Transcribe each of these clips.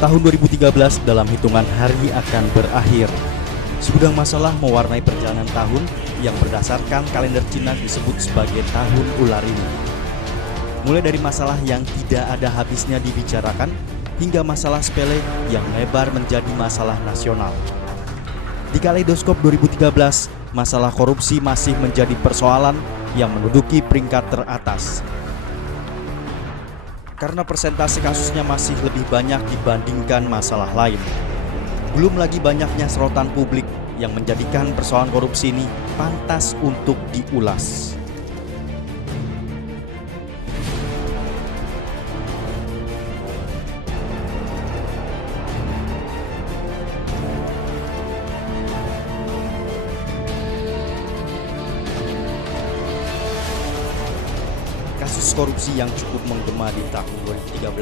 Tahun 2013 dalam hitungan hari akan berakhir. Segudang masalah mewarnai perjalanan tahun yang berdasarkan kalender Cina disebut sebagai tahun ular ini. Mulai dari masalah yang tidak ada habisnya dibicarakan, hingga masalah sepele yang lebar menjadi masalah nasional. Di Kaleidoskop 2013, masalah korupsi masih menjadi persoalan yang menduduki peringkat teratas. Karena persentase kasusnya masih lebih banyak dibandingkan masalah lain. Belum lagi banyaknya sorotan publik yang menjadikan persoalan korupsi ini pantas untuk diulas. Kasus korupsi yang cukup menggema di tahun 2013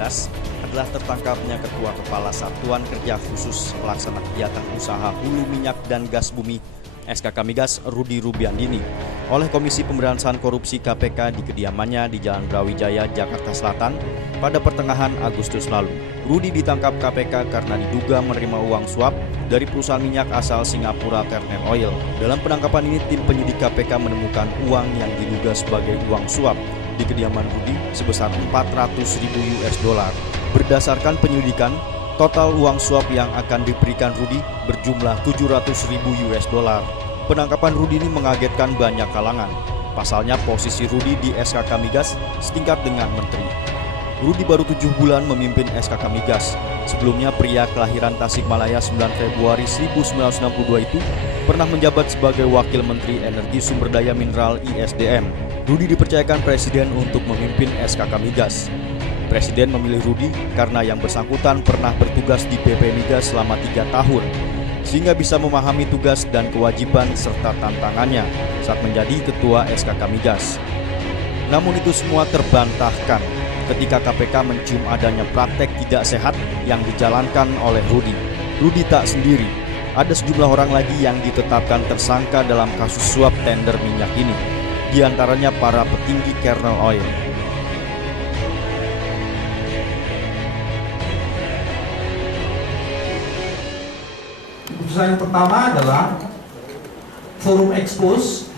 adalah tertangkapnya Ketua Kepala Satuan Kerja Khusus Pelaksana Kegiatan Usaha Hulu Minyak dan Gas Bumi SKK Migas Rudy Rubiandini oleh Komisi Pemberantasan Korupsi KPK di kediamannya di Jalan Brawijaya, Jakarta Selatan pada pertengahan Agustus lalu. Rudy ditangkap KPK karena diduga menerima uang suap dari perusahaan minyak asal Singapura Kernel Oil. Dalam penangkapan ini, tim penyidik KPK menemukan uang yang diduga sebagai uang suap di kediaman Rudy sebesar 400.000 US dollar. Berdasarkan penyelidikan, total uang suap yang akan diberikan Rudy berjumlah 700.000 US dollar. Penangkapan Rudy ini mengagetkan banyak kalangan. Pasalnya posisi Rudy di SKK Migas setingkat dengan menteri. Rudy baru 7 bulan memimpin SKK Migas. Sebelumnya pria kelahiran Tasikmalaya 9 Februari 1962 itu pernah menjabat sebagai Wakil Menteri Energi Sumber Daya Mineral ISDM. Rudy dipercayakan Presiden untuk memimpin SKK Migas. Presiden memilih Rudy karena yang bersangkutan pernah bertugas di PP Migas selama 3 tahun, sehingga bisa memahami tugas dan kewajiban serta tantangannya saat menjadi Ketua SKK Migas. Namun itu semua terbantahkan ketika KPK mencium adanya praktek tidak sehat yang dijalankan oleh Rudy. Rudy tak sendiri, ada sejumlah orang lagi yang ditetapkan tersangka dalam kasus suap tender minyak ini, di antaranya para petinggi Kernel Oil. Keputusan yang pertama adalah Forum Expose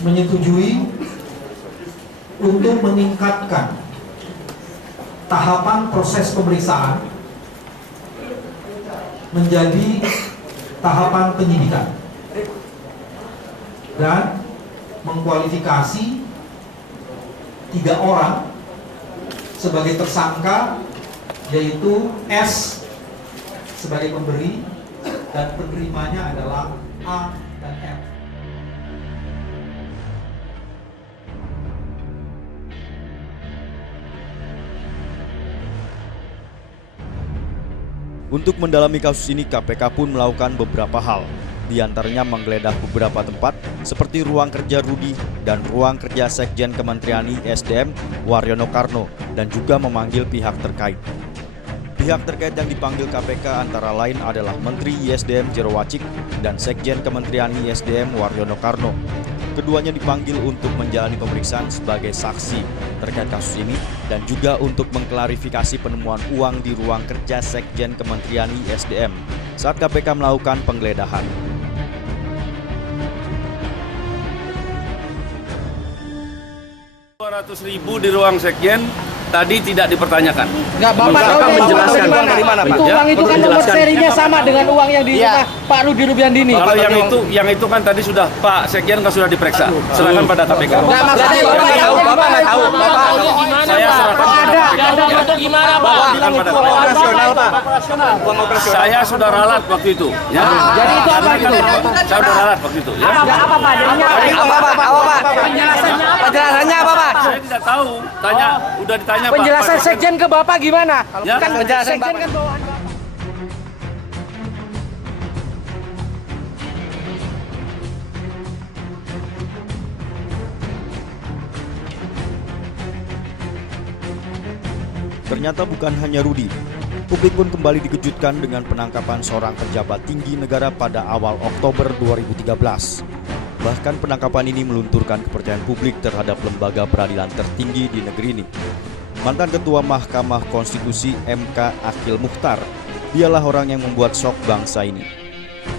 menyetujui untuk meningkatkan tahapan proses pemeriksaan menjadi tahapan penyidikan dan mengkualifikasi 3 orang sebagai tersangka, yaitu S sebagai pemberi dan penerimanya adalah A dan M. Untuk mendalami kasus ini, KPK pun melakukan beberapa hal. Di antaranya menggeledah beberapa tempat seperti ruang kerja Rudy dan ruang kerja Sekjen Kementerian ISDM Waryono Karno, dan juga memanggil pihak terkait. Pihak terkait yang dipanggil KPK antara lain adalah Menteri ISDM Jero Wacik dan Sekjen Kementerian ISDM Waryono Karno. Keduanya dipanggil untuk menjalani pemeriksaan sebagai saksi terkait kasus ini dan juga untuk mengklarifikasi penemuan uang di ruang kerja Sekjen Kementerian ISDM saat KPK melakukan penggeledahan. Rp200.000 di ruang Sekjen tadi tidak dipertanyakan. Enggak, Bapak tahu menjelaskan dari mana, Pak? Itu uang itu kan nomor serinya sama dengan uang yang di rumah Pak Rudy Rubiandini. Kalau yang itu kan tadi sudah Pak Sekjen kan sudah diperiksa. Serahkan pada KPK. Enggak, maksudnya Bapak tahu, Bapak nggak tahu. Bapak Saya serahkan pada KPK. gimana, Pak? Bilang itu uang operasional, Pak. Saya sudah ralat waktu itu. Ya. Jadi itu apa itu? Saya sudah ralat waktu itu. Ya. Apa, Pak? Jadinya apa? Penjelasannya apa, Pak? Saya tidak tahu. Tanya, udah ditanya Pak. Penjelasan Sekjen ke Bapak gimana? Ya. Kan penjelasan Sekjen kan bawahan Bapak. Ternyata bukan hanya Rudy. Publik pun kembali dikejutkan dengan penangkapan seorang pejabat tinggi negara pada awal Oktober 2013. Bahkan penangkapan ini melunturkan kepercayaan publik terhadap lembaga peradilan tertinggi di negeri ini. mantan Ketua Mahkamah Konstitusi MK Akhil Mukhtar. Dialah orang yang membuat shock bangsa ini.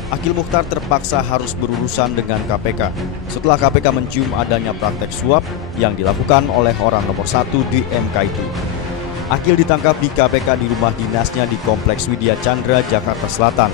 Akhil Mukhtar terpaksa harus berurusan dengan KPK setelah KPK mencium adanya praktek suap yang dilakukan oleh orang nomor 1 di MK itu. Akhil ditangkap di KPK di rumah dinasnya di Kompleks Widya Chandra, Jakarta Selatan.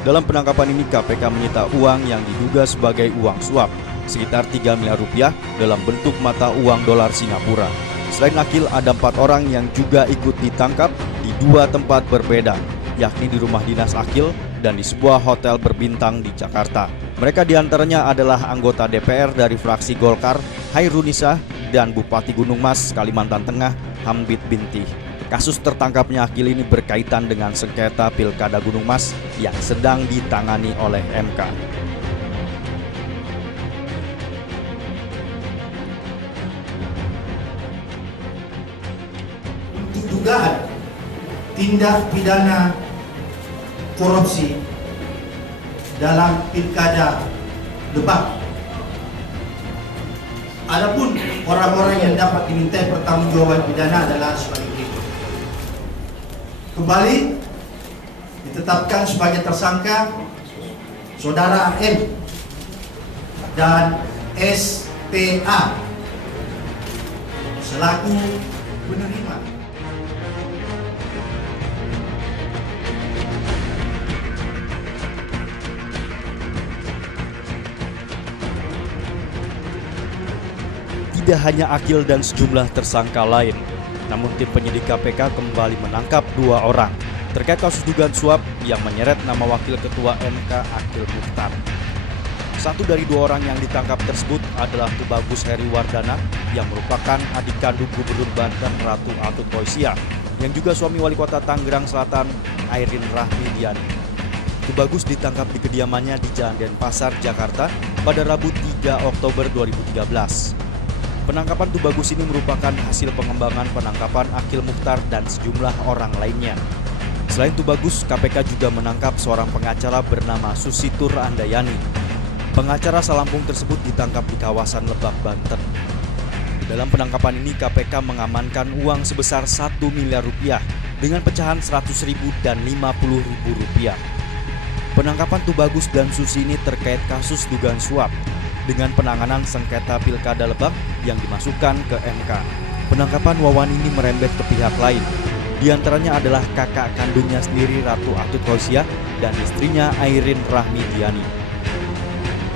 Dalam penangkapan ini KPK menyita uang yang diduga sebagai uang suap, sekitar 3 miliar rupiah dalam bentuk mata uang dolar Singapura. Selain Akhil, ada 4 orang yang juga ikut ditangkap di 2 tempat berbeda, yakni di rumah dinas Akhil dan di sebuah hotel berbintang di Jakarta. Mereka diantaranya adalah anggota DPR dari fraksi Golkar, Hairunisa, dan Bupati Gunung Mas, Kalimantan Tengah, Hamid Bintih. Kasus tertangkapnya Akhil ini berkaitan dengan sengketa Pilkada Gunung Mas yang sedang ditangani oleh MK. Untuk dugaan tindak pidana korupsi dalam Pilkada Lebak. Adapun orang-orang yang dapat dimintai pertanggungjawaban pidana adalah sebagai berikut. Kembali ditetapkan sebagai tersangka Saudara M dan SPA selaku penerima. Tidak hanya Akhil dan sejumlah tersangka lain, namun tim penyidik KPK kembali menangkap 2 orang terkait kasus dugaan suap yang menyeret nama Wakil Ketua MK Akhil Mukhtar. Satu dari 2 orang yang ditangkap tersebut adalah Tubagus Heriwardana yang merupakan adik kandung Gubernur Banten Ratu Atut Koisia, yang juga suami Wali Kota Tangerang Selatan Airin Rahmidiani. Tubagus ditangkap di kediamannya di Jalan Denpasar, Jakarta pada Rabu 3 Oktober 2013. Penangkapan Tubagus ini merupakan hasil pengembangan penangkapan Akhil Mukhtar dan sejumlah orang lainnya. Selain Tubagus, KPK juga menangkap seorang pengacara bernama Susitur Andayani. Pengacara Salampung tersebut ditangkap di kawasan Lebak, Banten. Dalam penangkapan ini KPK mengamankan uang sebesar 1 miliar rupiah dengan pecahan 100.000 dan 50.000 rupiah. Penangkapan Tubagus dan Susi ini terkait kasus dugaan suap dengan penanganan sengketa Pilkada Lebak yang dimasukkan ke MK. Penangkapan Wawan ini merembet ke pihak lain. Di antaranya adalah kakak kandungnya sendiri Ratu Atut Koisia dan istrinya Airin Rahmidiani.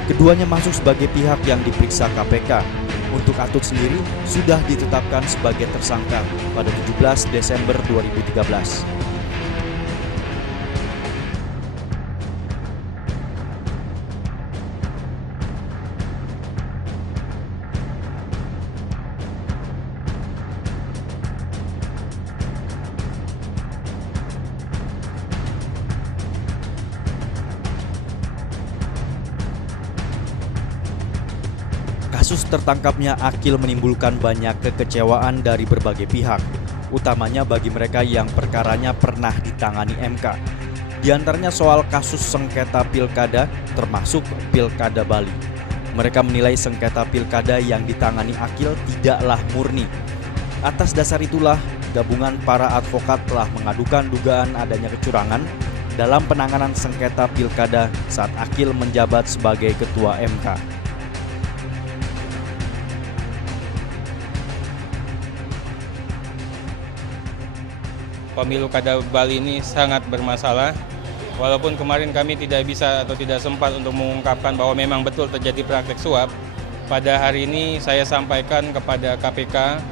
Keduanya masuk sebagai pihak yang diperiksa KPK. Untuk Atut sendiri sudah ditetapkan sebagai tersangka pada 17 Desember 2013. Kasus tertangkapnya Akhil menimbulkan banyak kekecewaan dari berbagai pihak, utamanya bagi mereka yang perkaranya pernah ditangani MK. Di antaranya soal kasus sengketa pilkada, termasuk Pilkada Bali. Mereka menilai sengketa pilkada yang ditangani Akhil tidaklah murni. Atas dasar itulah, gabungan para advokat telah mengadukan dugaan adanya kecurangan dalam penanganan sengketa pilkada saat Akhil menjabat sebagai Ketua MK. Pemilu Kada Bali ini sangat bermasalah. Walaupun kemarin kami tidak bisa atau tidak sempat untuk mengungkapkan bahwa memang betul terjadi praktek suap, pada hari ini saya sampaikan kepada KPK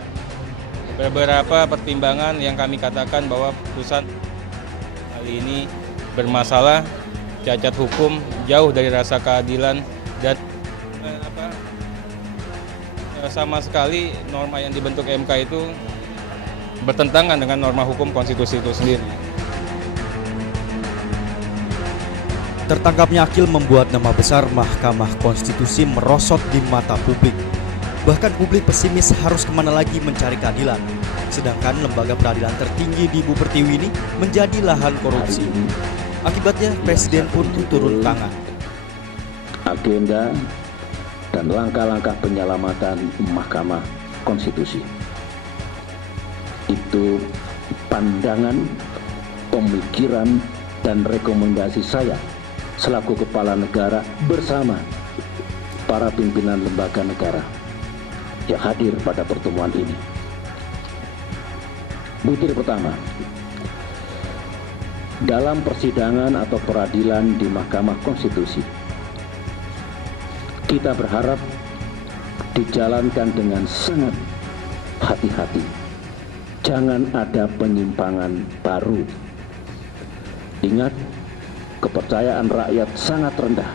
beberapa pertimbangan yang kami katakan bahwa putusan kali ini bermasalah, cacat hukum, jauh dari rasa keadilan, dan sama sekali norma yang dibentuk MK itu bertentangan dengan norma hukum konstitusi itu sendiri. Tertangkapnya Akhil membuat nama besar Mahkamah Konstitusi merosot di mata publik. Bahkan publik pesimis harus kemana lagi mencari keadilan. Sedangkan lembaga peradilan tertinggi di Ibu Pertiwi ini menjadi lahan korupsi. Akibatnya Presiden pun turun tangan. Agenda dan langkah-langkah penyelamatan Mahkamah Konstitusi. Itu pandangan, pemikiran, dan rekomendasi saya selaku Kepala Negara bersama para pimpinan lembaga negara yang hadir pada pertemuan ini. Butir pertama, dalam persidangan atau peradilan di Mahkamah Konstitusi, kita berharap dijalankan dengan sangat hati-hati. Jangan ada penyimpangan baru. Ingat, kepercayaan rakyat sangat rendah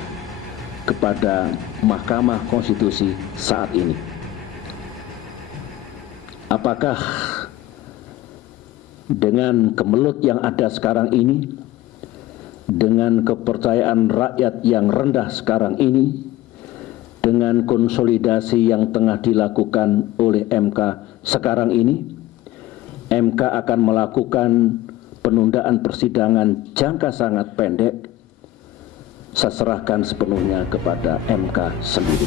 kepada Mahkamah Konstitusi saat ini. Apakah dengan kemelut yang ada sekarang ini, dengan kepercayaan rakyat yang rendah sekarang ini, dengan konsolidasi yang tengah dilakukan oleh MK sekarang ini, MK akan melakukan penundaan persidangan jangka sangat pendek? Saya serahkan sepenuhnya kepada MK sendiri.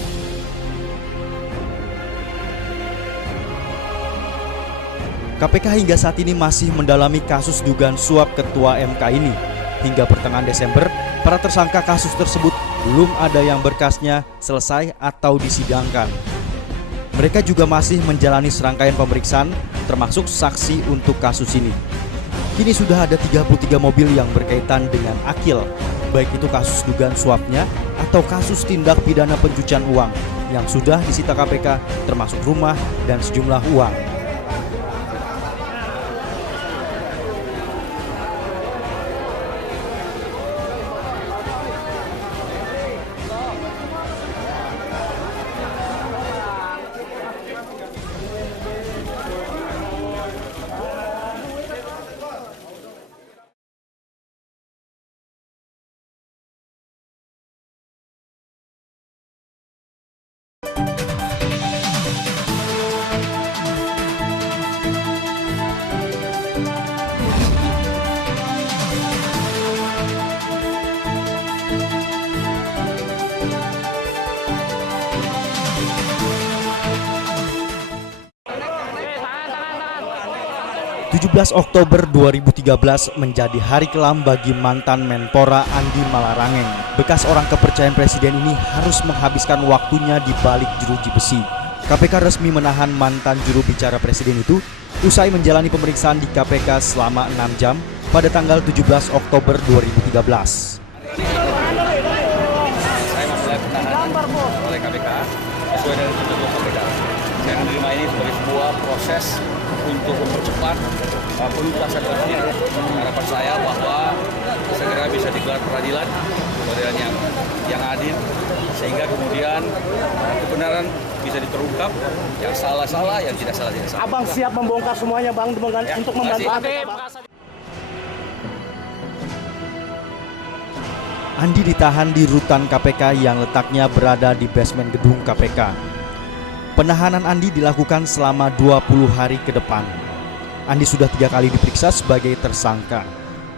KPK hingga saat ini masih mendalami kasus dugaan suap Ketua MK ini. Hingga pertengahan Desember, para tersangka kasus tersebut belum ada yang berkasnya selesai atau disidangkan. Mereka juga masih menjalani serangkaian pemeriksaan, termasuk saksi untuk kasus ini. Kini sudah ada 33 mobil yang berkaitan dengan Akil, baik itu kasus dugaan suapnya atau kasus tindak pidana pencucian uang yang sudah disita KPK, termasuk rumah dan sejumlah uang. Oktober 2013 menjadi hari kelam bagi mantan Menpora Andi Malarangeng. Bekas orang kepercayaan presiden ini harus menghabiskan waktunya di balik jeruji besi. KPK resmi menahan mantan juru bicara presiden itu usai menjalani pemeriksaan di KPK selama 6 jam pada tanggal 17 Oktober 2013. Saya memulai penahanan oleh KPK sesuai dengan ketentuan KPK. Saya menerima ini sebagai sebuah proses untuk mempercepat penuntasan kasusnya. Harapan saya bahwa segera bisa digelar peradilan yang adil, sehingga kemudian kebenaran bisa diterungkap, yang salah, yang tidak salah. Abang siap membongkar semuanya, Bang, Ya, untuk membantu Andi ditahan di rutan KPK yang letaknya berada di basement gedung KPK. Penahanan Andi dilakukan selama 20 hari ke depan. Andi sudah 3 kali diperiksa sebagai tersangka.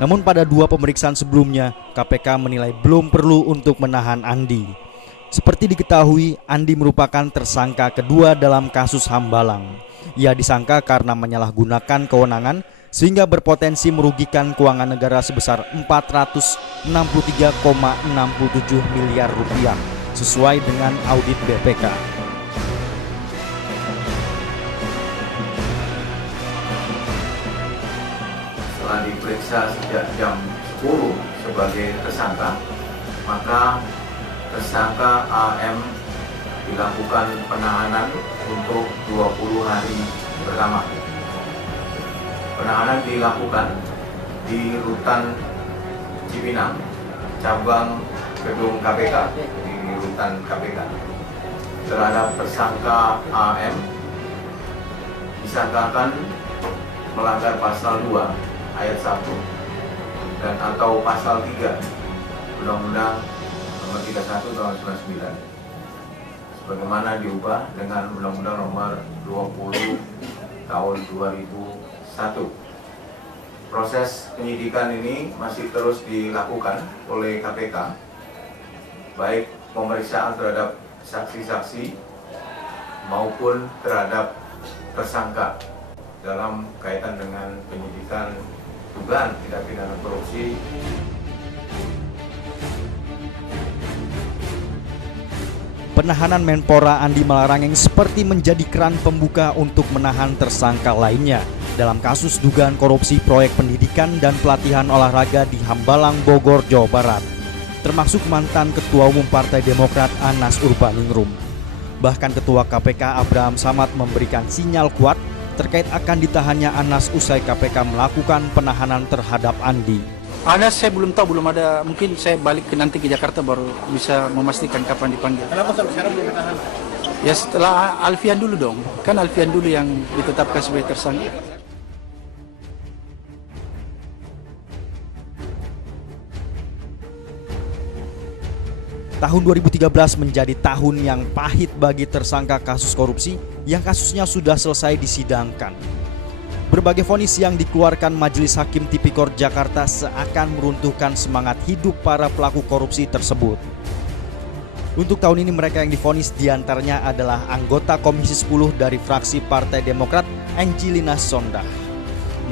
Namun pada 2 pemeriksaan sebelumnya, KPK menilai belum perlu untuk menahan Andi. Seperti diketahui, Andi merupakan tersangka kedua dalam kasus Hambalang. Ia disangka karena menyalahgunakan kewenangan sehingga berpotensi merugikan keuangan negara sebesar 463,67 miliar rupiah sesuai dengan audit BPK. Setelah diperiksa sejak jam 10 sebagai tersangka, maka tersangka AM dilakukan penahanan untuk 20 hari pertama. Penahanan dilakukan di rutan Cipinang, cabang gedung KPK, di rutan KPK. Terhadap tersangka AM disangkakan melanggar pasal 2 ayat 1 dan atau pasal 3 Undang-Undang nomor 31 tahun 99 sebagaimana diubah dengan Undang-Undang nomor 20 tahun 2001. Proses penyidikan ini masih terus dilakukan oleh KPK, baik pemeriksaan terhadap saksi-saksi maupun terhadap tersangka. dalam kaitan dengan penyidikan dugaan tindak pidana korupsi. Penahanan Menpora Andi Malarangeng seperti menjadi keran pembuka untuk menahan tersangka lainnya dalam kasus dugaan korupsi proyek pendidikan dan pelatihan olahraga di Hambalang, Bogor, Jawa Barat, termasuk mantan Ketua Umum Partai Demokrat Anas Urbaningrum. Bahkan Ketua KPK Abraham Samad memberikan sinyal kuat terkait akan ditahannya Anas usai KPK melakukan penahanan terhadap Andi. Anas saya belum tahu, belum ada. Mungkin saya balik nanti ke Jakarta baru bisa memastikan kapan dipanggil. Kenapa sekarang belum ditahan? Ya setelah Alfian dulu dong. Kan Alfian dulu yang ditetapkan sebagai tersangka. Tahun 2013 menjadi tahun yang pahit bagi tersangka kasus korupsi yang kasusnya sudah selesai disidangkan. Berbagai vonis yang dikeluarkan Majelis Hakim Tipikor Jakarta seakan meruntuhkan semangat hidup para pelaku korupsi tersebut. Untuk tahun ini mereka yang divonis diantaranya adalah anggota Komisi 10 dari fraksi Partai Demokrat Angelina Sondah.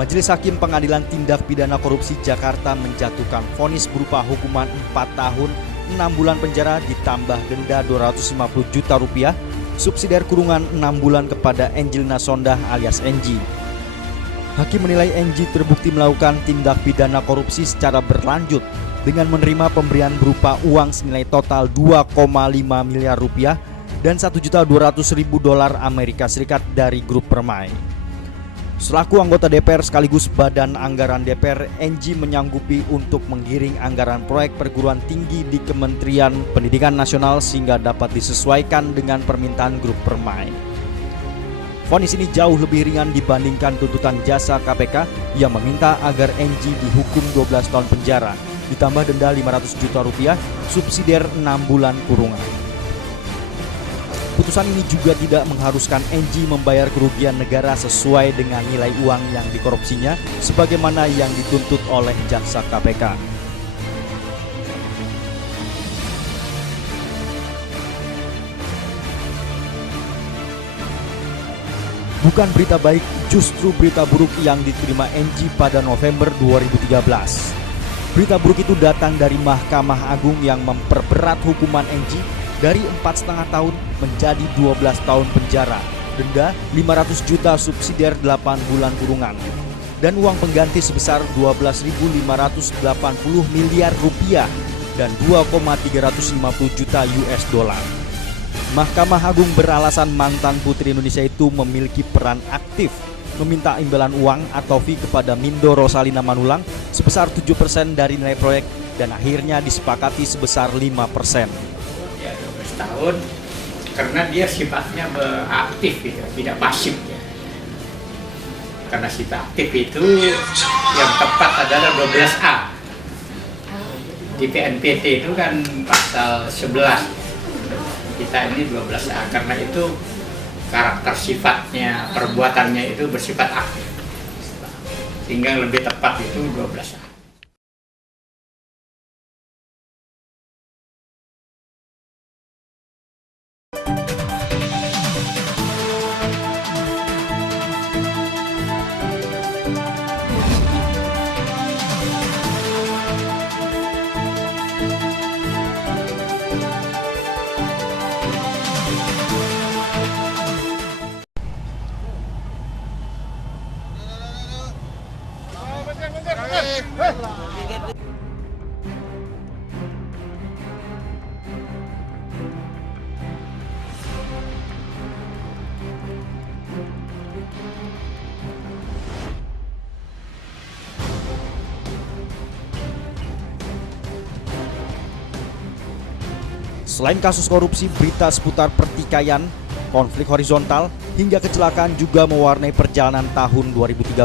Majelis Hakim Pengadilan Tindak Pidana Korupsi Jakarta menjatuhkan vonis berupa hukuman 4 tahun 6 bulan penjara ditambah denda Rp250 juta, subsidiar kurungan 6 bulan kepada Angelina Sondah alias Enji. Hakim menilai Enji terbukti melakukan tindak pidana korupsi secara berlanjut dengan menerima pemberian berupa uang senilai total 2,5 miliar rupiah dan $1.200.000 Amerika Serikat dari grup Permai. Selaku anggota DPR sekaligus Badan Anggaran DPR, Enji menyanggupi untuk menggiring anggaran proyek perguruan tinggi di Kementerian Pendidikan Nasional sehingga dapat disesuaikan dengan permintaan grup Permai. Vonis ini jauh lebih ringan dibandingkan tuntutan jasa KPK yang meminta agar Enji dihukum 12 tahun penjara, ditambah denda Rp500 juta, subsidiar 6 bulan kurungan. Putusan ini juga tidak mengharuskan Enji membayar kerugian negara sesuai dengan nilai uang yang dikorupsinya, sebagaimana yang dituntut oleh jaksa KPK. Bukan berita baik, justru berita buruk yang diterima Enji pada November 2013. Berita buruk itu datang dari Mahkamah Agung yang memperberat hukuman Enji dari 4,5 tahun menjadi 12 tahun penjara, denda 500 juta subsidiar 8 bulan kurungan, dan uang pengganti sebesar 12.580 miliar rupiah dan 2,350 juta $. Mahkamah Agung beralasan mantan Putri Indonesia itu memiliki peran aktif meminta imbalan uang atau fee kepada Mindo Rosalina Manulang sebesar 7% dari nilai proyek dan akhirnya disepakati sebesar 5%. Ya 12 tahun karena dia sifatnya aktif gitu, tidak pasif ya. Karena sifat aktif itu yang tepat adalah 12A. Di PNPT itu kan pasal 11. Kita ini 12A karena itu karakter sifatnya, perbuatannya itu bersifat aktif sehingga lebih tepat itu 12A. Selain kasus korupsi, berita seputar pertikaian, konflik horizontal, hingga kecelakaan juga mewarnai perjalanan tahun 2013.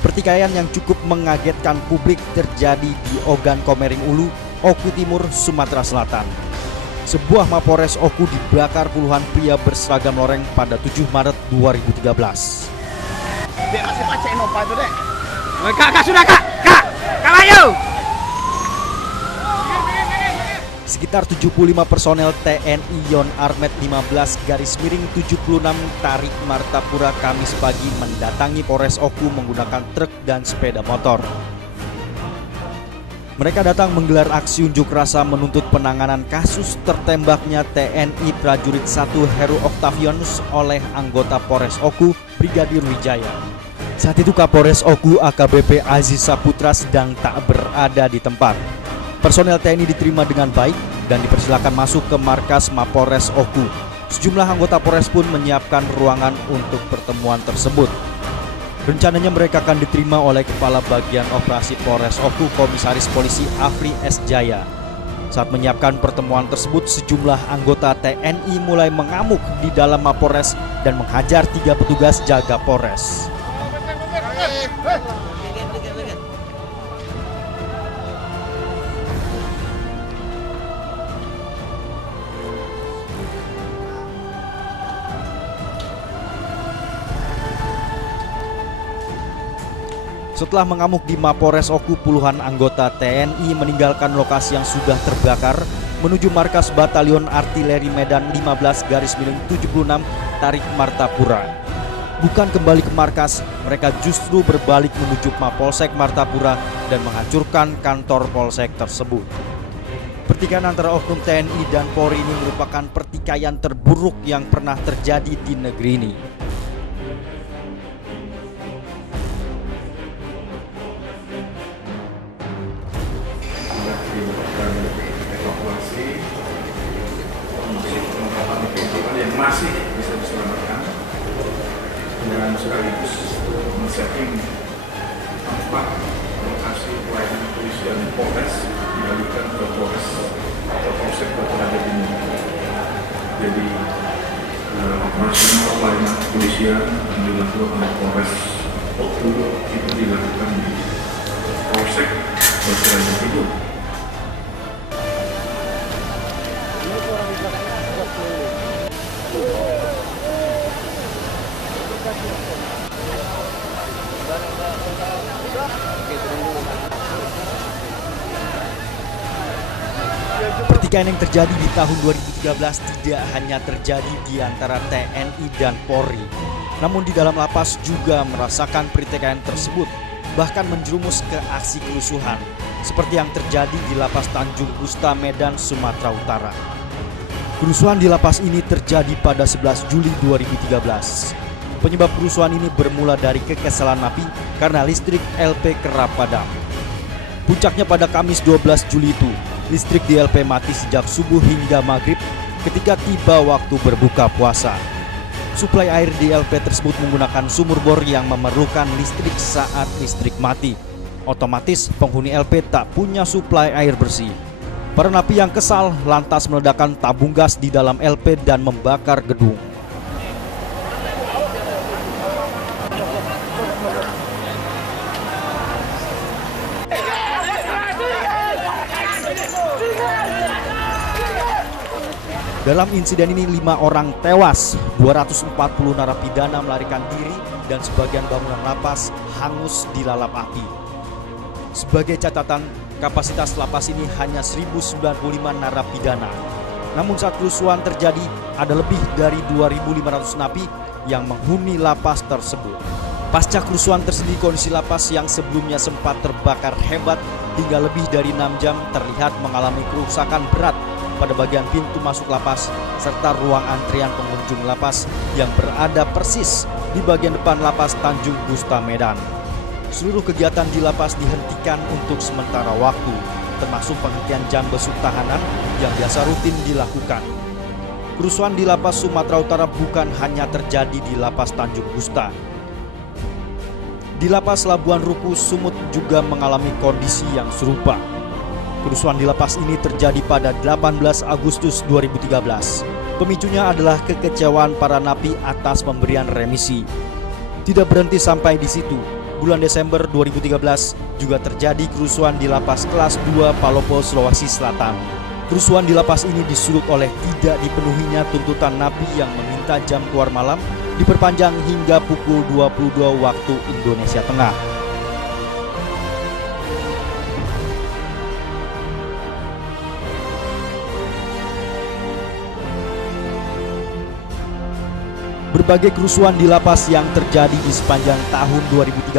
Pertikaian yang cukup mengagetkan publik terjadi di Ogan Komering Ulu, Oku Timur, Sumatera Selatan. Sebuah Mapores Oku dibakar puluhan pria berseragam loreng pada 7 Maret 2013. Kak, sudah kak, ayo! Sekitar 75 personel TNI Yon Armet 15-76 Tarik Martapura Kamis pagi mendatangi Polres Oku menggunakan truk dan sepeda motor. Mereka datang menggelar aksi unjuk rasa menuntut penanganan kasus tertembaknya TNI Prajurit 1 Heru Octavianus oleh anggota Polres Oku Brigadir Wijaya. Saat itu Kapolres Oku AKBP Aziz Saputra sedang tak berada di tempat. Personel TNI diterima dengan baik dan dipersilakan masuk ke markas Mapolres Oku. Sejumlah anggota Polres pun menyiapkan ruangan untuk pertemuan tersebut. Rencananya mereka akan diterima oleh Kepala Bagian Operasi Polres Oku Komisaris Polisi Afri S. Jaya. Saat menyiapkan pertemuan tersebut, sejumlah anggota TNI mulai mengamuk di dalam Mapolres dan menghajar 3 petugas jaga Polres. Setelah mengamuk di Mapolres Oku, puluhan anggota TNI meninggalkan lokasi yang sudah terbakar menuju markas Batalion Artileri Medan 15-76 Tarik Martapura. Bukan kembali ke markas, mereka justru berbalik menuju Mapolsek Martapura dan menghancurkan kantor polsek tersebut. Pertikaian antara oknum TNI dan Polri ini merupakan pertikaian terburuk yang pernah terjadi di negeri ini. Yang masih bisa diselamatkan dan sekaligus men-setting tempat lokasi pelayanan kepolisian Polres dialihkan ke Polres atau Polsek Batu Raja Timur. Jadi operasional pelayanan kepolisian yang dilakukan oleh Polres Oku itu dilakukan di Polsek Batu Raja Timur. Pertikaian yang terjadi di tahun 2013 tidak hanya terjadi di antara TNI dan Polri, namun di dalam lapas juga merasakan pertikaian tersebut, bahkan menjerumus ke aksi kerusuhan, seperti yang terjadi di Lapas Tanjung Gusta, Medan, Sumatera Utara. Kerusuhan di lapas ini terjadi pada 11 Juli 2013. Penyebab kerusuhan ini bermula dari kekesalan napi karena listrik LP kerap padam. Puncaknya pada Kamis 12 Juli itu, listrik di LP mati sejak subuh hingga maghrib ketika tiba waktu berbuka puasa. Suplai air di LP tersebut menggunakan sumur bor yang memerlukan listrik saat listrik mati. Otomatis penghuni LP tak punya suplai air bersih. Para napi yang kesal lantas meledakkan tabung gas di dalam LP dan membakar gedung. Dalam insiden ini 5 orang tewas, 240 narapidana melarikan diri dan sebagian bangunan lapas hangus dilalap api. Sebagai catatan, kapasitas lapas ini hanya 1095 narapidana. Namun saat kerusuhan terjadi, ada lebih dari 2.500 napi yang menghuni lapas tersebut. Pasca kerusuhan terjadi, kondisi lapas yang sebelumnya sempat terbakar hebat hingga lebih dari 6 jam terlihat mengalami kerusakan berat pada bagian pintu masuk lapas serta ruang antrian pengunjung lapas yang berada persis di bagian depan Lapas Tanjung Gusta, Medan. Seluruh kegiatan di lapas dihentikan untuk sementara waktu, termasuk penghentian jam besuk tahanan yang biasa rutin dilakukan. Kerusuhan di Lapas Sumatera Utara bukan hanya terjadi di Lapas Tanjung Gusta. Di Lapas Labuan Ruku, Sumut juga mengalami kondisi yang serupa. Kerusuhan di lapas ini terjadi pada 18 Agustus 2013. Pemicunya adalah kekecewaan para napi atas pemberian remisi. Tidak berhenti sampai di situ. Bulan Desember 2013 juga terjadi kerusuhan di lapas kelas 2 Palopo, Sulawesi Selatan. Kerusuhan di lapas ini disulut oleh tidak dipenuhinya tuntutan napi yang meminta jam keluar malam diperpanjang hingga pukul 22 waktu Indonesia Tengah. Berbagai kerusuhan di lapas yang terjadi di sepanjang tahun 2013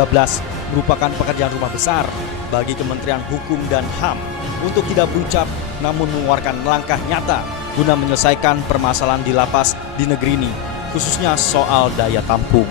merupakan pekerjaan rumah besar bagi Kementerian Hukum dan HAM untuk tidak berucap namun mengeluarkan langkah nyata guna menyelesaikan permasalahan di lapas di negeri ini, khususnya soal daya tampung.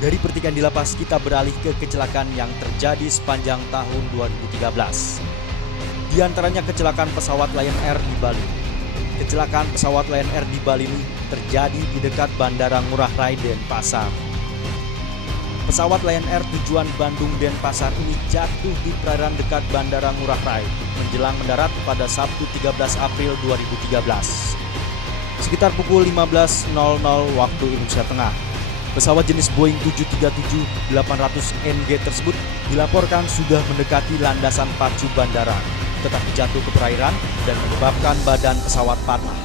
Dari pertikaian di lapas, kita beralih ke kecelakaan yang terjadi sepanjang tahun 2013. Di antaranya kecelakaan pesawat Lion Air di Bali. Kecelakaan pesawat Lion Air di Bali ini terjadi di dekat Bandara Ngurah Rai Denpasar. Pesawat Lion Air tujuan Bandung Denpasar ini jatuh di perairan dekat Bandara Ngurah Rai menjelang mendarat pada Sabtu 13 April 2013. Sekitar pukul 15.00 waktu Indonesia Tengah. Pesawat jenis Boeing 737-800NG tersebut dilaporkan sudah mendekati landasan pacu bandara, tetapi jatuh ke perairan dan menyebabkan badan pesawat patah.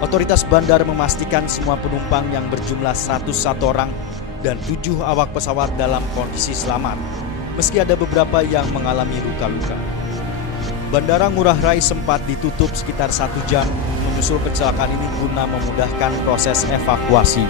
Otoritas bandara memastikan semua penumpang yang berjumlah 101 orang dan 7 awak pesawat dalam kondisi selamat, meski ada beberapa yang mengalami luka-luka. Bandara Ngurah Rai sempat ditutup sekitar 1 jam menyusul kecelakaan ini guna memudahkan proses evakuasi.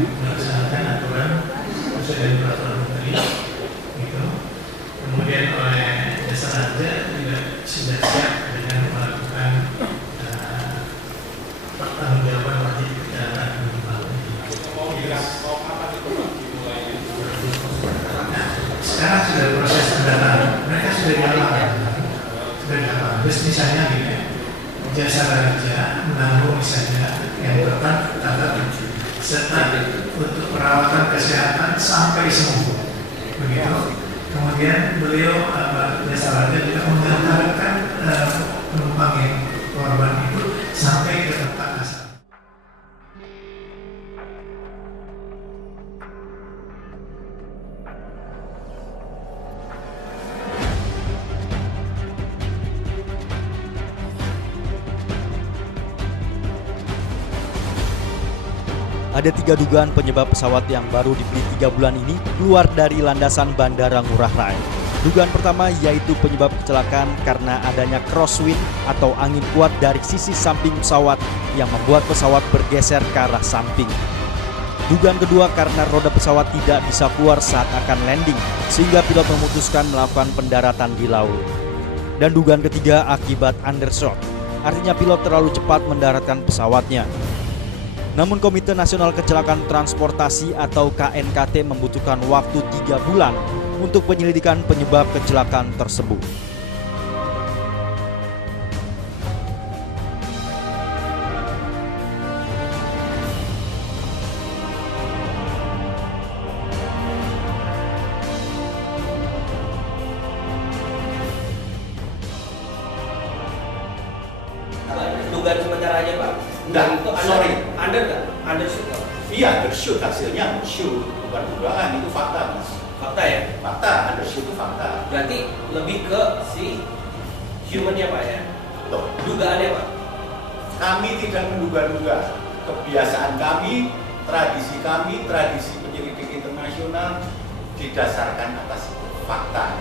melaksanakan aturan sesuai dengan peraturan menteri gitu. Kemudian oleh jasa raja juga sudah siap dengan melakukan pertanggungjawaban wajib kendaraan minimal. Sekarang sudah proses pendataan, mereka sudah di lapangan. Terus misalnya gini, jasa raja menanggung misalnya yang bertata serta untuk perawatan kesehatan sampai sembuh, begitu. Kemudian beliau jasa raja juga mengantarkan penumpang yang korban itu sampai ke tempat asal. Ada 3 dugaan penyebab pesawat yang baru dibeli 3 bulan ini keluar dari landasan Bandara Ngurah Rai. Dugaan pertama yaitu penyebab kecelakaan karena adanya crosswind atau angin kuat dari sisi samping pesawat yang membuat pesawat bergeser ke arah samping. Dugaan kedua karena roda pesawat tidak bisa keluar saat akan landing sehingga pilot memutuskan melakukan pendaratan di laut. Dan dugaan ketiga akibat undershot, artinya pilot terlalu cepat mendaratkan pesawatnya. Namun Komite Nasional Kecelakaan Transportasi atau KNKT membutuhkan waktu 3 bulan untuk penyelidikan penyebab kecelakaan tersebut. Dugaan sementara aja Pak. Enggak, sorry. Undershoot. Iya, undershoot hasilnya shoot, bukan dugaan, itu fakta Mas. Fakta ya? Fakta, undershoot itu fakta. Berarti lebih ke si human-nya Pak ya? Loh, dugaannya Pak? kami tidak menduga-duga. Kebiasaan kami, tradisi penyelidik internasional didasarkan atas fakta.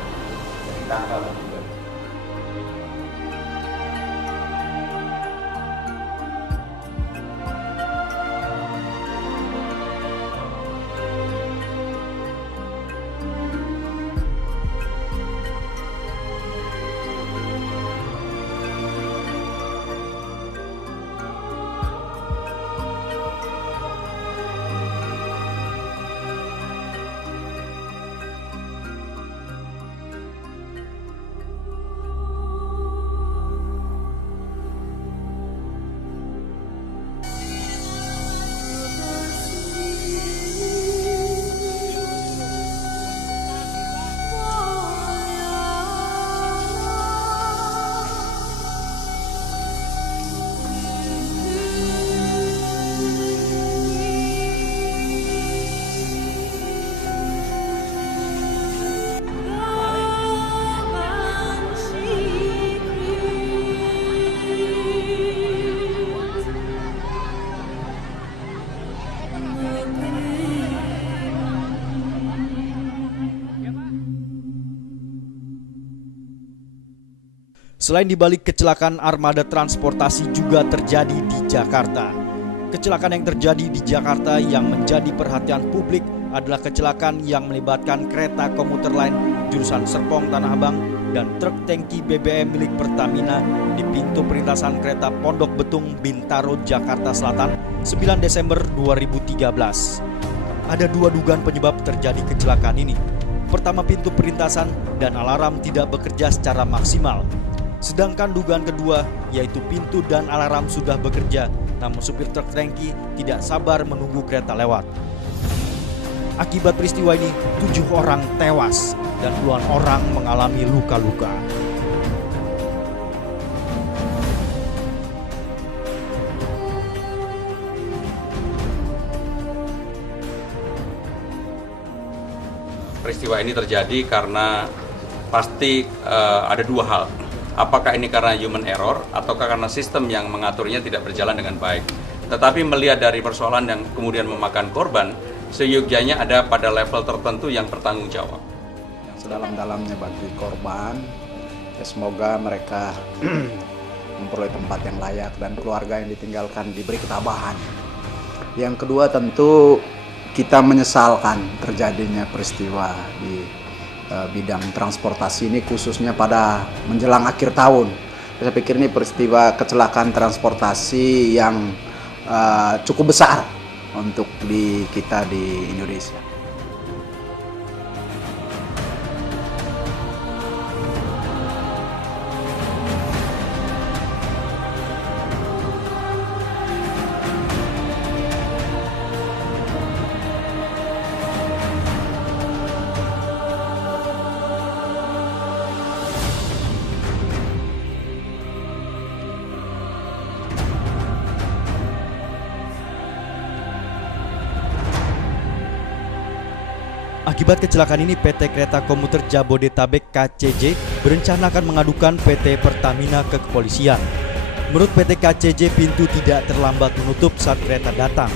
Jadi tanpa menduga. Selain di balik kecelakaan, armada transportasi juga terjadi di Jakarta. Kecelakaan yang terjadi di Jakarta yang menjadi perhatian publik adalah kecelakaan yang melibatkan kereta komuter lain jurusan Serpong Tanah Abang dan truk tangki BBM milik Pertamina di pintu perlintasan kereta Pondok Betung Bintaro, Jakarta Selatan 9 Desember 2013. Ada dua dugaan penyebab terjadi kecelakaan ini. Pertama, pintu perlintasan dan alarm tidak bekerja secara maksimal. Sedangkan dugaan kedua yaitu pintu dan alarm sudah bekerja, namun supir truk tangki tidak sabar menunggu kereta lewat. Akibat peristiwa ini 7 orang tewas dan puluhan orang mengalami luka-luka. Peristiwa ini terjadi karena pasti ada dua hal. Apakah ini karena human error ataukah karena sistem yang mengaturnya tidak berjalan dengan baik. Tetapi melihat dari persoalan yang kemudian memakan korban, seyogyanya ada pada level tertentu yang bertanggung jawab. Yang sedalam-dalamnya bagi korban, ya semoga mereka memperoleh tempat yang layak dan keluarga yang ditinggalkan diberi ketabahan. Yang kedua tentu kita menyesalkan terjadinya peristiwa di bidang transportasi ini, khususnya pada menjelang akhir tahun. Saya pikir ini peristiwa kecelakaan transportasi yang cukup besar untuk kita di Indonesia. Akibat kecelakaan ini, PT Kereta Komuter Jabodetabek KCJ berencana akan mengadukan PT Pertamina ke kepolisian. Menurut PT KCJ, pintu tidak terlambat menutup saat kereta datang.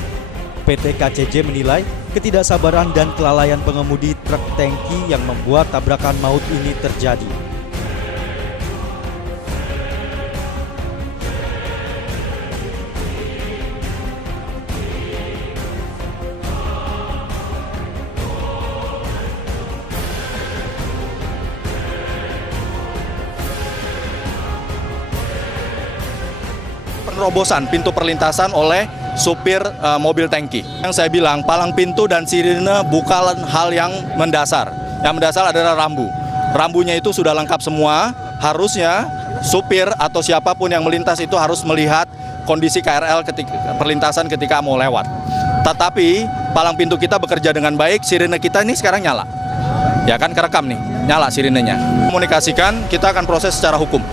PT KCJ menilai ketidaksabaran dan kelalaian pengemudi truk tangki yang membuat tabrakan maut ini terjadi. Penerobosan pintu perlintasan oleh supir mobil tangki. Yang saya bilang, palang pintu dan sirine bukan hal yang mendasar. Yang mendasar adalah rambu. Rambunya itu sudah lengkap semua. Harusnya supir atau siapapun yang melintas itu harus melihat kondisi KRL perlintasan ketika mau lewat. Tetapi palang pintu kita bekerja dengan baik, sirine kita ini sekarang nyala. Ya kan, kerekam nih, nyala sirinenya. Komunikasikan, kita akan proses secara hukum.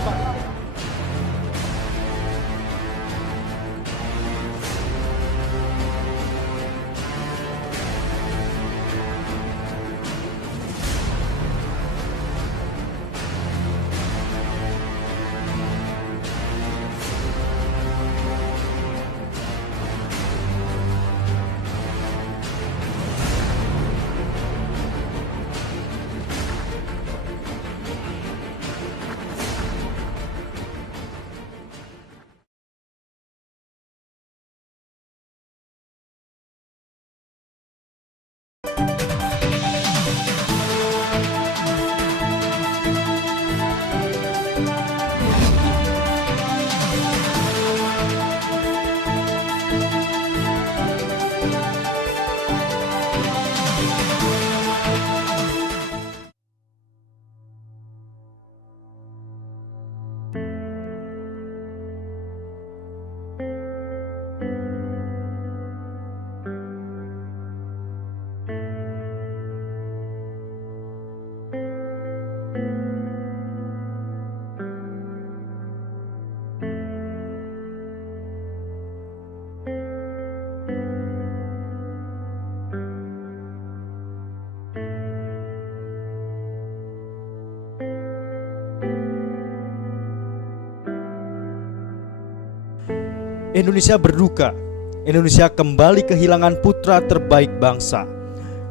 Indonesia berduka. Indonesia kembali kehilangan putra terbaik bangsa.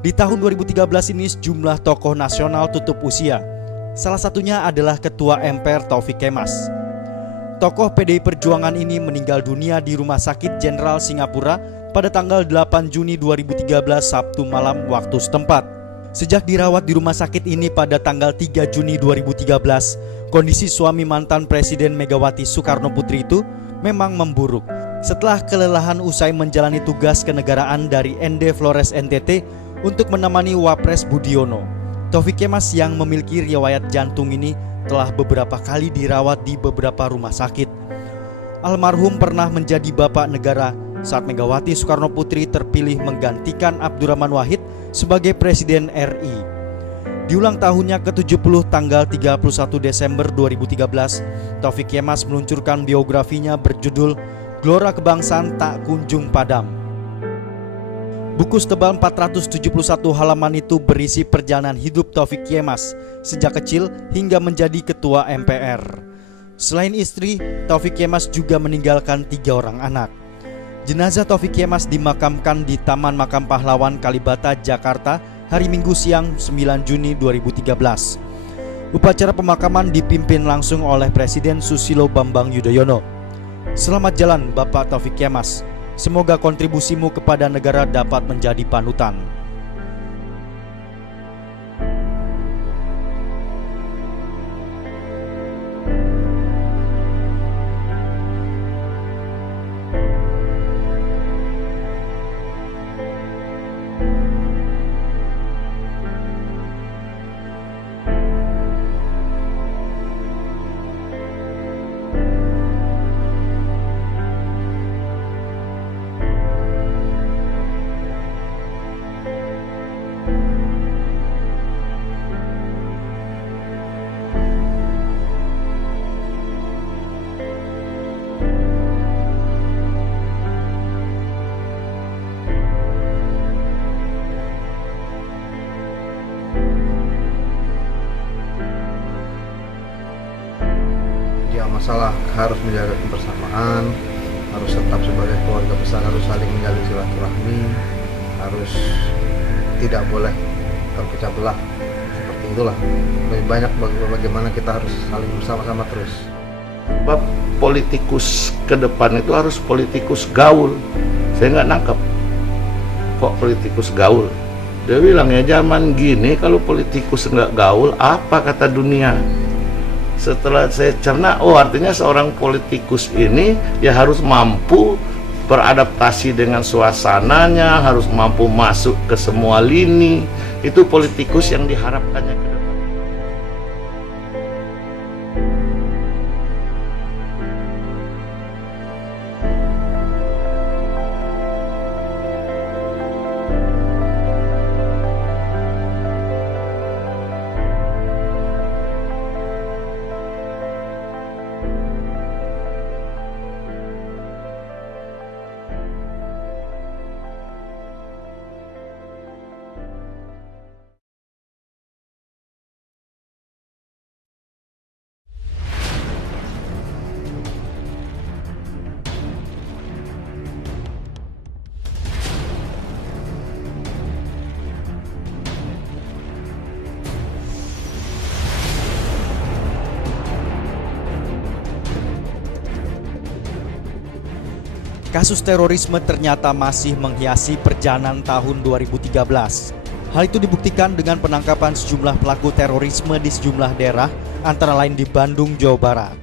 Di tahun 2013 ini sejumlah tokoh nasional tutup usia. Salah satunya adalah Ketua MPR Taufik Kemas. Tokoh PDI Perjuangan ini meninggal dunia di Rumah Sakit Jenderal Singapura pada tanggal 8 Juni 2013 Sabtu malam waktu setempat. Sejak dirawat di rumah sakit ini pada tanggal 3 Juni 2013, kondisi suami mantan Presiden Megawati Soekarno Putri itu memang memburuk. Setelah kelelahan usai menjalani tugas kenegaraan dari ND Flores NTT untuk menemani Wapres Budiono, Taufik Kemas yang memiliki riwayat jantung ini telah beberapa kali dirawat di beberapa rumah sakit. Almarhum pernah menjadi bapak negara saat Megawati Soekarno Putri terpilih menggantikan Abdurrahman Wahid sebagai Presiden RI. Di ulang tahunnya ke-70 tanggal 31 Desember 2013, Taufik Kemas meluncurkan biografinya berjudul Gelora Kebangsaan Tak Kunjung Padam. Buku setebal 471 halaman itu berisi perjalanan hidup Taufik Kemas sejak kecil hingga menjadi ketua MPR. Selain istri, Taufik Kemas juga meninggalkan 3 orang anak. Jenazah Taufik Kemas dimakamkan di Taman Makam Pahlawan Kalibata, Jakarta hari Minggu siang 9 Juni 2013. Upacara pemakaman dipimpin langsung oleh Presiden Susilo Bambang Yudhoyono. Selamat jalan Bapak Taufik Kemas. Semoga kontribusimu kepada negara dapat menjadi panutan. Masalah harus menjaga kebersamaan, harus tetap sebagai keluarga besar, harus saling menjalin silaturahmi, harus tidak boleh terpecah belah. Seperti itulah. Lebih banyak bagaimana kita harus saling bersama-sama terus. Sebab politikus ke depan itu harus politikus gaul. Saya nggak nangkep kok politikus gaul. Dia bilang ya zaman gini kalau politikus nggak gaul, apa kata dunia? Setelah saya cerna, oh artinya seorang politikus ini ya harus mampu beradaptasi dengan suasananya, harus mampu masuk ke semua lini. Itu politikus yang diharapkannya ke depan. Kasus terorisme ternyata masih menghiasi perjalanan tahun 2013. Hal itu dibuktikan dengan penangkapan sejumlah pelaku terorisme di sejumlah daerah, antara lain di Bandung, Jawa Barat.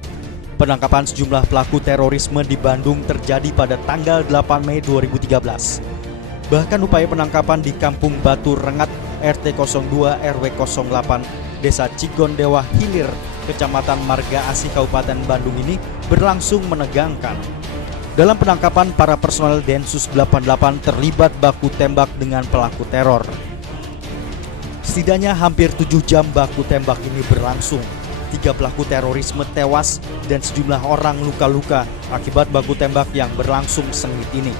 Penangkapan sejumlah pelaku terorisme di Bandung terjadi pada tanggal 8 Mei 2013. Bahkan upaya penangkapan di Kampung Batu Rengat, RT 02 RW 08, Desa Cigondewa Hilir, Kecamatan Marga Asih, Kabupaten Bandung ini berlangsung menegangkan. Dalam penangkapan, para personel Densus 88 terlibat baku tembak dengan pelaku teror. Setidaknya hampir 7 jam baku tembak ini berlangsung. 3 pelaku terorisme tewas dan sejumlah orang luka-luka akibat baku tembak yang berlangsung sengit ini.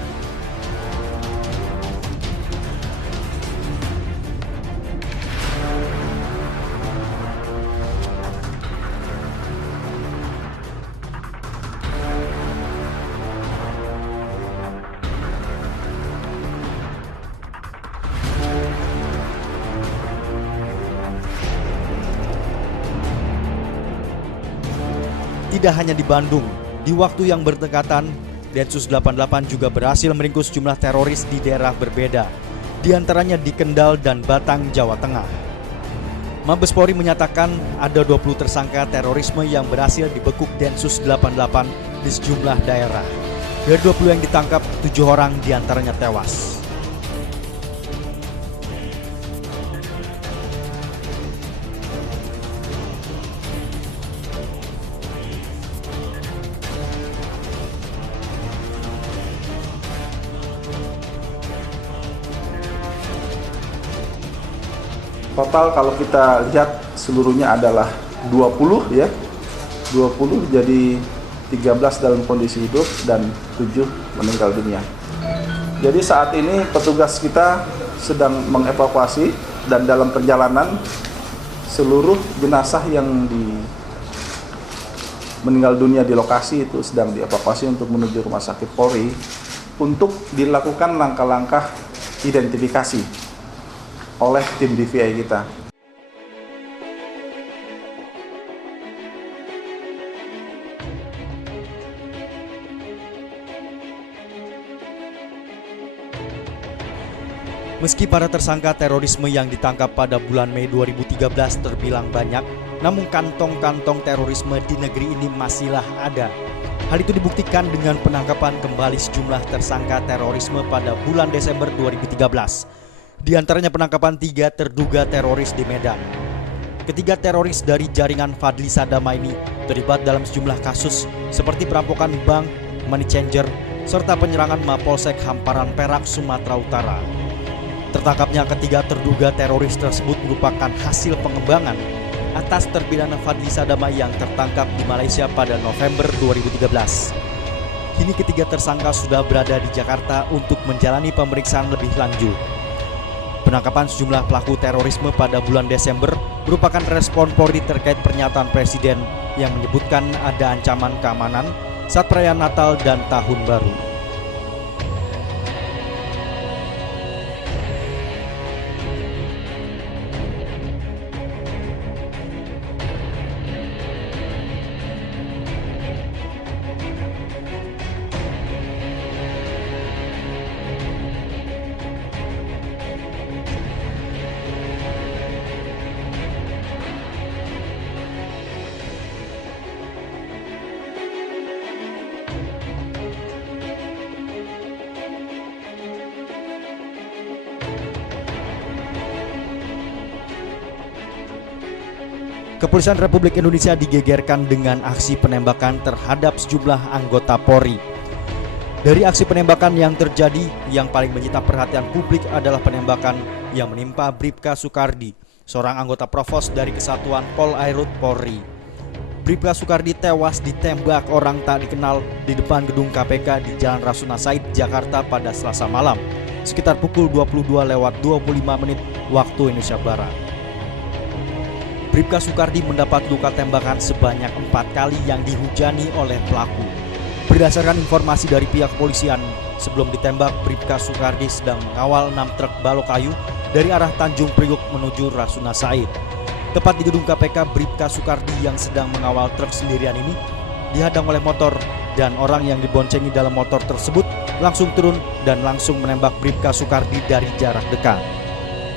Tidak hanya di Bandung, di waktu yang berdekatan, Densus 88 juga berhasil meringkus jumlah teroris di daerah berbeda, di antaranya di Kendal dan Batang, Jawa Tengah. Mabes Polri menyatakan ada 20 tersangka terorisme yang berhasil dibekuk Densus 88 di sejumlah daerah. Dari 20 yang ditangkap, 7 orang diantaranya tewas. Total kalau kita lihat seluruhnya adalah 20 ya. 20 jadi 13 dalam kondisi hidup dan 7 meninggal dunia. Jadi saat ini petugas kita sedang mengevakuasi dan dalam perjalanan seluruh jenazah yang meninggal dunia di lokasi itu sedang dievakuasi untuk menuju Rumah Sakit Polri untuk dilakukan langkah-langkah identifikasi oleh tim DVI kita. Meski para tersangka terorisme yang ditangkap pada bulan Mei 2013 terbilang banyak, namun kantong-kantong terorisme di negeri ini masihlah ada. Hal itu dibuktikan dengan penangkapan kembali sejumlah tersangka terorisme pada bulan Desember 2013. Di antaranya penangkapan 3 terduga teroris di Medan. Ketiga teroris dari jaringan Fadli Sadama ini terlibat dalam sejumlah kasus seperti perampokan bank, money changer, serta penyerangan Mapolsek Hamparan Perak, Sumatera Utara. Tertangkapnya ketiga terduga teroris tersebut merupakan hasil pengembangan atas terpidana Fadli Sadama yang tertangkap di Malaysia pada November 2013. Kini ketiga tersangka sudah berada di Jakarta untuk menjalani pemeriksaan lebih lanjut. Penangkapan sejumlah pelaku terorisme pada bulan Desember merupakan respon Polri terkait pernyataan Presiden yang menyebutkan ada ancaman keamanan saat perayaan Natal dan Tahun Baru. Kepolisian Republik Indonesia digegerkan dengan aksi penembakan terhadap sejumlah anggota Polri. Dari aksi penembakan yang terjadi, yang paling menyita perhatian publik adalah penembakan yang menimpa Bribka Soekardi, seorang anggota Provos dari Kesatuan Polairut Polri. Bribka Soekardi tewas ditembak orang tak dikenal di depan gedung KPK di Jalan Rasuna Said, Jakarta pada Selasa malam, sekitar pukul 22:25 waktu Indonesia Barat. Bribka Soekardi mendapat luka tembakan sebanyak 4 kali yang dihujani oleh pelaku. Berdasarkan informasi dari pihak kepolisian, sebelum ditembak, Bribka Soekardi sedang mengawal 6 truk balok kayu dari arah Tanjung Priuk menuju Rasuna Said. Tepat di gedung KPK, Bribka Soekardi yang sedang mengawal truk sendirian ini dihadang oleh motor dan orang yang diboncengi dalam motor tersebut langsung turun dan langsung menembak Bribka Soekardi dari jarak dekat.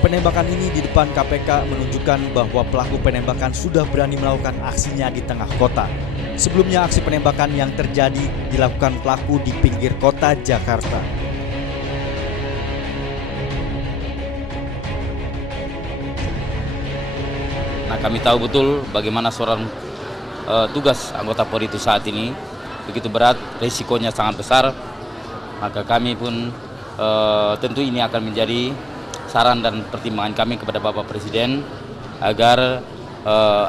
Penembakan ini di depan KPK menunjukkan bahwa pelaku penembakan sudah berani melakukan aksinya di tengah kota. Sebelumnya aksi penembakan yang terjadi dilakukan pelaku di pinggir kota Jakarta. Nah, kami tahu betul bagaimana seorang tugas anggota Polri itu saat ini begitu berat, risikonya sangat besar. Maka kami pun tentu ini akan menjadi saran dan pertimbangan kami kepada Bapak Presiden agar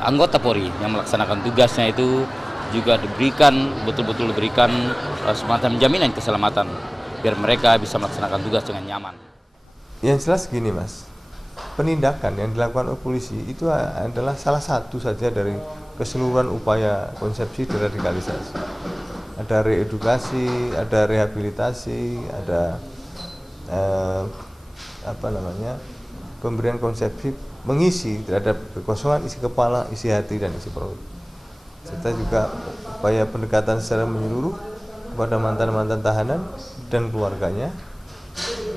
anggota Polri yang melaksanakan tugasnya itu juga betul-betul diberikan semacam jaminan keselamatan biar mereka bisa melaksanakan tugas dengan nyaman. Yang jelas gini Mas, penindakan yang dilakukan oleh polisi itu adalah salah satu saja dari keseluruhan upaya konsepsi deradikalisasi. Ada reedukasi, ada rehabilitasi, ada pemberian konsepsi mengisi terhadap kekosongan isi kepala, isi hati dan isi perut. serta juga upaya pendekatan secara menyeluruh kepada mantan-mantan tahanan dan keluarganya,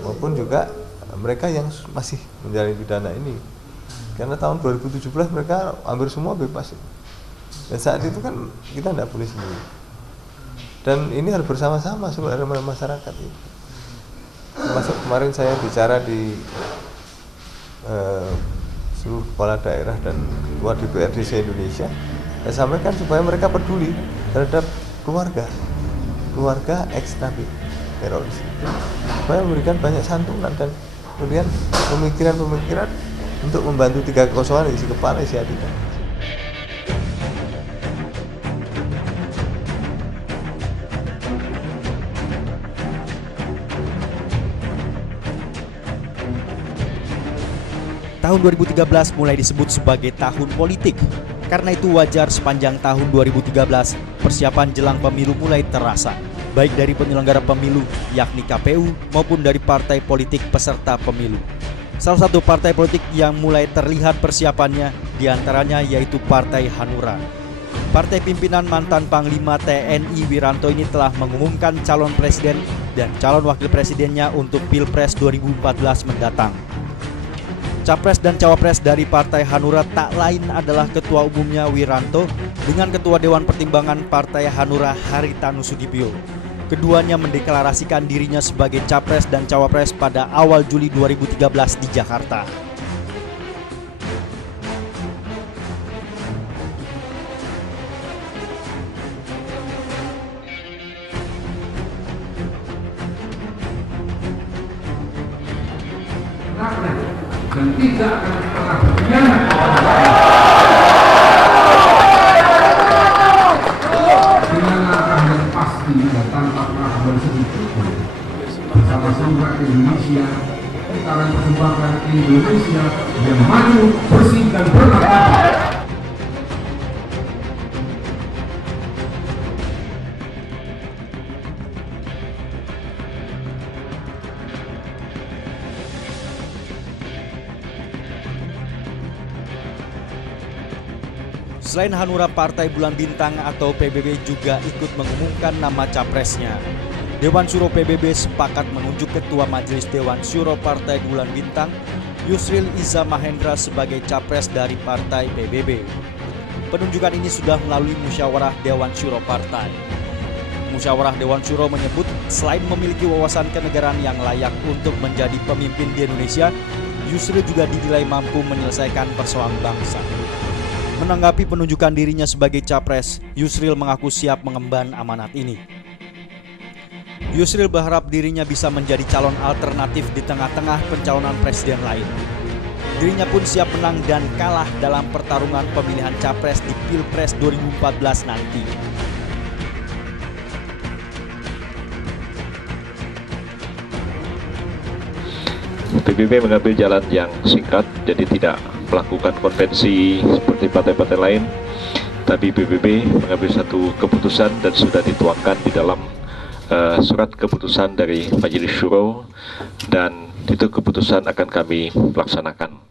maupun juga mereka yang masih menjalani pidana ini. Karena tahun 2017 mereka hampir semua bebas. Dan saat itu kan kita tidak boleh sendiri. Dan ini harus bersama-sama sebenarnya masyarakat itu. Termasuk kemarin saya bicara di seluruh kepala daerah dan ketua DPRD se-Indonesia, saya sampaikan supaya mereka peduli terhadap keluarga ex-napi teroris, supaya memberikan banyak santunan dan kemudian pemikiran-pemikiran untuk membantu 3 kekosongan, isi kepala, isi hati. Tahun 2013 mulai disebut sebagai tahun politik. Karena itu wajar sepanjang tahun 2013 persiapan jelang pemilu mulai terasa, baik dari penyelenggara pemilu yakni KPU maupun dari partai politik peserta pemilu. Salah satu partai politik yang mulai terlihat persiapannya diantaranya yaitu Partai Hanura. Partai pimpinan mantan Panglima TNI Wiranto ini telah mengumumkan calon presiden dan calon wakil presidennya untuk Pilpres 2014 mendatang. Capres dan cawapres dari Partai Hanura tak lain adalah Ketua Umumnya Wiranto dengan Ketua Dewan Pertimbangan Partai Hanura Haritanu Sudibyo. Keduanya mendeklarasikan dirinya sebagai capres dan cawapres pada awal Juli 2013 di Jakarta. Dan tidak akan pernah berkhianat dengan langkah yang pasti dan tanpa keraguan sedikit bersama seluruh Indonesia kita akan persembahkan Indonesia yang maju, bersih dan bermartabat. Selain Hanura, Partai Bulan Bintang atau PBB juga ikut mengumumkan nama capresnya. Dewan Syuro PBB sepakat menunjuk Ketua Majelis Dewan Syuro Partai Bulan Bintang, Yusril Iza Mahendra sebagai capres dari Partai PBB. Penunjukan ini sudah melalui musyawarah Dewan Syuro Partai. Musyawarah Dewan Syuro menyebut selain memiliki wawasan kenegaraan yang layak untuk menjadi pemimpin di Indonesia, Yusril juga dinilai mampu menyelesaikan persoalan bangsa. Menanggapi penunjukan dirinya sebagai capres, Yusril mengaku siap mengemban amanat ini. Yusril berharap dirinya bisa menjadi calon alternatif di tengah-tengah pencalonan presiden lain. Dirinya pun siap menang dan kalah dalam pertarungan pemilihan capres di Pilpres 2014 nanti. PBB mengambil jalan yang singkat, jadi tidak melakukan konvensi seperti partai-partai lain, tapi PBB mengambil satu keputusan dan sudah dituangkan di dalam surat keputusan dari Majelis Syuro, dan itu keputusan akan kami laksanakan.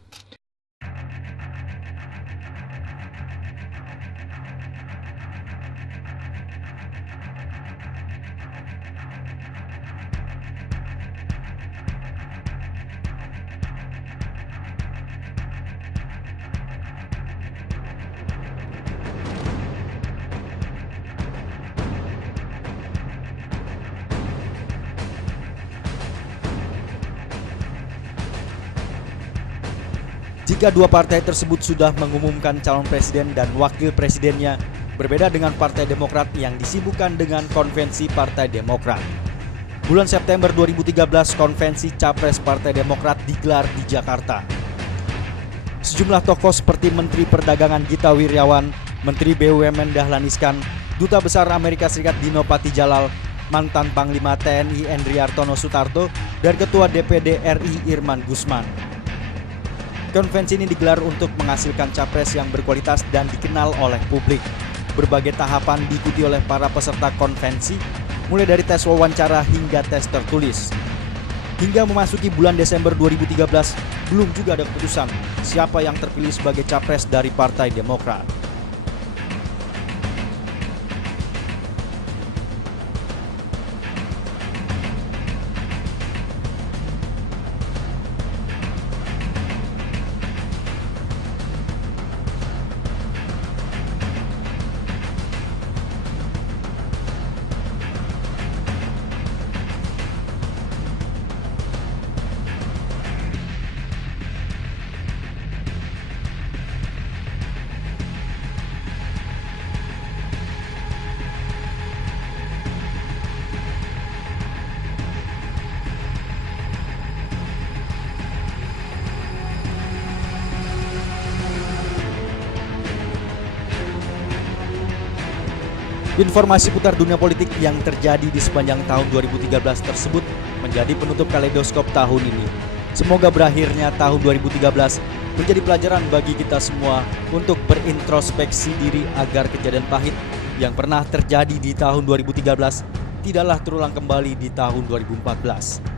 Jika dua partai tersebut sudah mengumumkan calon presiden dan wakil presidennya, berbeda dengan Partai Demokrat yang disibukkan dengan konvensi Partai Demokrat. Bulan September 2013, konvensi Capres Partai Demokrat digelar di Jakarta. Sejumlah tokoh seperti Menteri Perdagangan Gita Wirjawan, Menteri BUMN Dahlan Iskan, Duta Besar Amerika Serikat Dino Patijalal, mantan Panglima TNI Endriartono Sutarto, dan Ketua DPD RI Irman Gusman. Konvensi ini digelar untuk menghasilkan capres yang berkualitas dan dikenal oleh publik. Berbagai tahapan diikuti oleh para peserta konvensi, mulai dari tes wawancara hingga tes tertulis. Hingga memasuki bulan Desember 2013, belum juga ada keputusan siapa yang terpilih sebagai capres dari Partai Demokrat. Informasi putar dunia politik yang terjadi di sepanjang tahun 2013 tersebut menjadi penutup kaleidoskop tahun ini. Semoga berakhirnya tahun 2013 menjadi pelajaran bagi kita semua untuk berintrospeksi diri agar kejadian pahit yang pernah terjadi di tahun 2013 tidaklah terulang kembali di tahun 2014.